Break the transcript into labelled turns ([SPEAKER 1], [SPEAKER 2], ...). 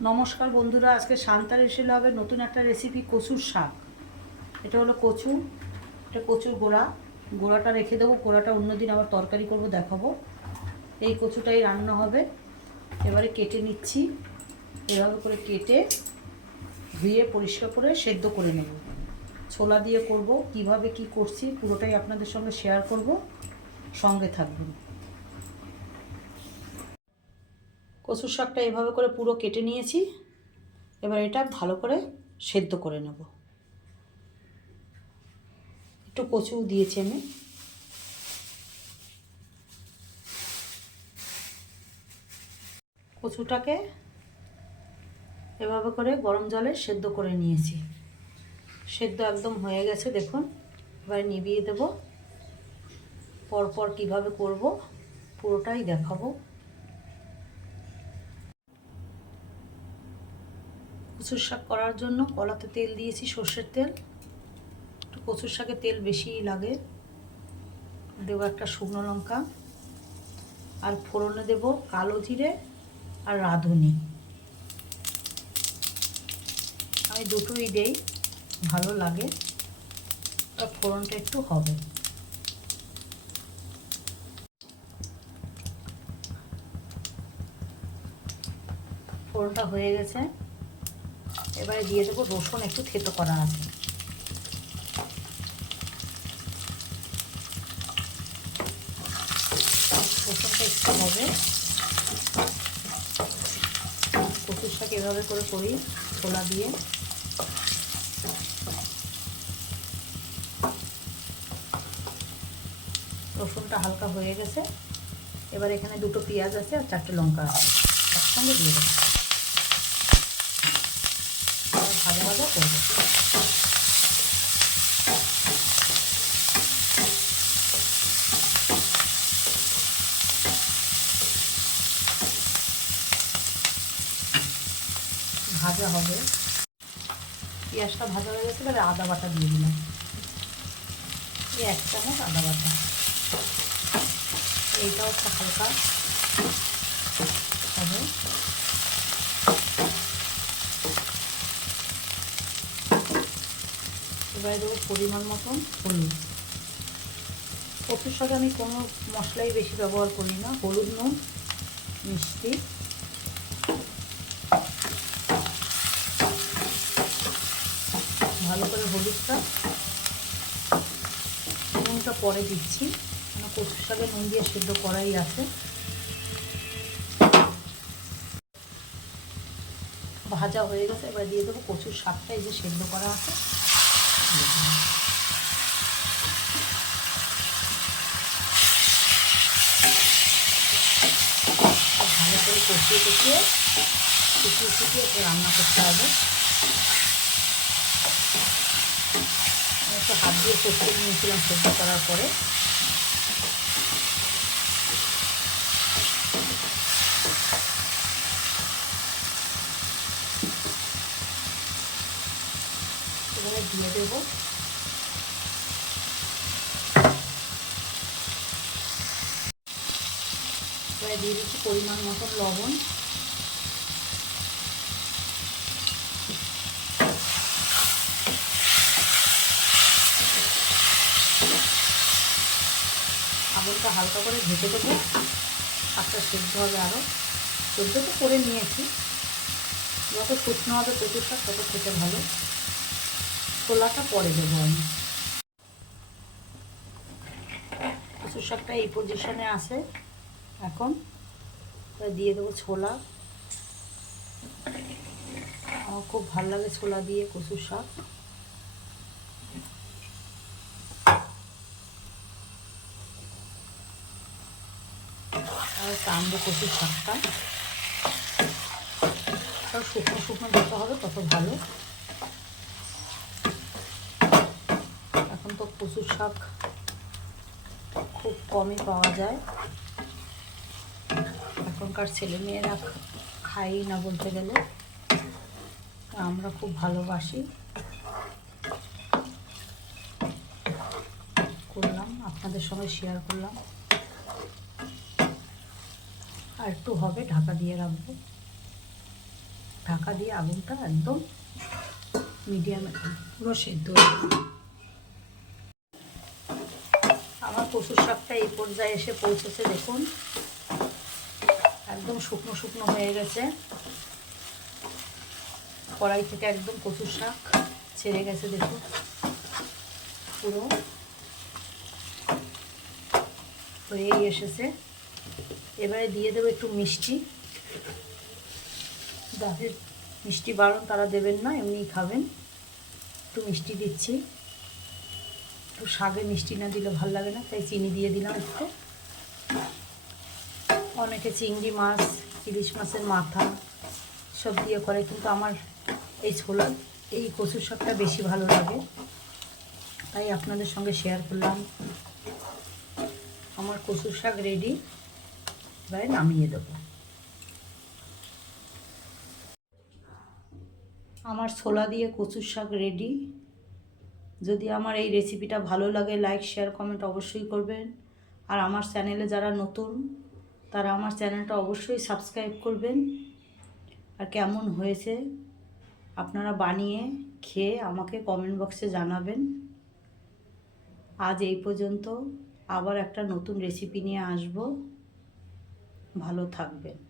[SPEAKER 1] নমস্কার বন্ধুরা, আজকে শান্তার এসে হবে নতুন একটা রেসিপি কচুর শাক। এটা হলো কচু, এটা কচুর গোড়া। গোড়াটা রেখে দেবো, গোড়াটা অন্যদিন আবার তরকারি করব, দেখাবো। এই কচুটাই রান্না হবে। এবারে কেটে নিচ্ছি। এভাবে করে কেটে ধুয়ে পরিষ্কার করে সেদ্ধ করে নেব। ছোলা দিয়ে করব, কীভাবে কি করছি পুরোটাই আপনাদের সঙ্গে শেয়ার করব। সঙ্গে থাকবেন। কচুর শাকটা এভাবে করে পুরো কেটে নিয়েছি। এবার এটা ভালো করে সেদ্ধ করে নেব। একটু কচু দিয়েছি আমি। কচুটাকে এভাবে করে গরম জলে সেদ্ধ করে নিয়েছি। সেদ্ধ একদম হয়ে গেছে, দেখুন। এবার নিভিয়ে দেব। পরপর কীভাবে করব পুরোটাই দেখাবো। কচুর শাক করার জন্য কলাতে তেল দিয়েছি, সর্ষের তেল। একটু কচুর শাকে তেল বেশিই লাগে। দেবো একটা শুকনো লঙ্কা। আর ফোড়নে দেব কালো জিরে আর রাঁধুনি। আমি দুটোই দেই, ভালো লাগে। আর ফোড়নটা একটু হবে। ফোড়নটা হয়ে গেছে। এবারে দিয়ে দেবো রসুন একটু থেতো করা আছে। রসুনটা একটু হবে। কচুর শাক এভাবে করে করি, ছোলা দিয়ে। রসুনটা হালকা হয়ে গেছে। এবার এখানে দুটো পেঁয়াজ আছে আর চারটে লঙ্কা আছে। একসঙ্গে দিয়ে দেবো। ভাজা করব ভাজা হবে। পেঁয়াজটা ভাজা হয়ে গেছে, এবারে আদা বাটা দিয়ে দিলাম। এই এক চামচ আদা বাটা। এইটাও একটু হালকা হবে এবারে দেবো পরিমাণ মতন। হলুদ কচুর সাথে আমি কোনো মশলাই বেশি ব্যবহার করি না হলুদ নুন মিষ্টি। ভালো করে হলুদটা নুনটা পরে দিচ্ছি কেন কচুর সাথে নুন দিয়ে সেদ্ধ করাই আছে। ভাজা হয়ে গেছে এবার দিয়ে দেবো কচুর শাকটা এই যে সেদ্ধ করা আছে। ভালো করে কষিয়ে কষিয়ে শুকিয়ে শুকিয়ে একটু রান্না করতে হবে। একটু হাত দিয়ে কষিয়ে নিয়েছিলাম সেদ্ধ করার পরে। এবারে দিয়ে দেবো। এবারে দিয়ে দিচ্ছি পরিমাণ মতন লবণ। আগুনটা হালকা করে ঢেকে দেবো। শাকটা সেদ্ধ হবে আরও সেদ্ধ তো করে নিয়েছি। যত শুকনো হবে প্রচুর শাক, তত খেতে ভালো। ছোলাটা পরে দেবো আমি। কচুর শাকটা এই পজিশনে আছে। এখন দিয়ে দেবো ছোলা। আমার খুব ভালো লাগে ছোলা দিয়ে কচুর শাক। আর টানবো কচুর শাকটা। শুকনো শুকনো যত হবে তত ভালো এখন তো কচুর শাক খুব কমই পাওয়া যায়। এখনকার ছেলেমেয়েরা খাই না বলতে গেলে। আমরা খুব ভালোবাসি। করলাম, আপনাদের সঙ্গে শেয়ার করলাম। আর একটু হবে, ঢাকা দিয়ে রাখব। ঢাকা দিয়ে আগুনটা একদম মিডিয়ামে পুরো সেদ্ধ। আমার কচুর শাকটা এই পর্যায়ে এসে পৌঁছেছে, দেখুন। একদম শুকনো শুকনো হয়ে গেছে। কড়াই থেকে একদম কচুর শাক ছেড়ে গেছে, দেখুন। পুরো হয়েই এসেছে। এবারে দিয়ে দেবো একটু মিষ্টি। যাদের মিষ্টি বারণ তারা দেবেন না, এমনিই খাবেন। একটু মিষ্টি দিচ্ছি। একটু শাকে মিষ্টি না দিলে ভালো লাগে না, তাই চিনি দিয়ে দিলাম একটু। অনেকে চিংড়ি মাছ, ইলিশ মাছের মাথা, সব দিয়ে করে, কিন্তু আমার এই ছোলা, এই কচুর শাকটা বেশি ভালো লাগে। তাই আপনাদের সঙ্গে শেয়ার করলাম। আমার কচুর শাক রেডি এবারে নামিয়ে দেবো। আমার ছোলা দিয়ে কচুর শাক রেডি যদি আমার এই রেসিপিটা ভালো লাগে লাইক শেয়ার কমেন্ট অবশ্যই করবেন। আর আমার চ্যানেলে যারা নতুন, তারা আমার চ্যানেলটা অবশ্যই সাবস্ক্রাইব করবেন। আর কেমন হয়েছে আপনারা বানিয়ে খেয়ে আমাকে কমেন্ট বক্সে জানাবেন। আজ এই পর্যন্ত আবার একটা নতুন রেসিপি নিয়ে আসব। ভালো থাকবেন।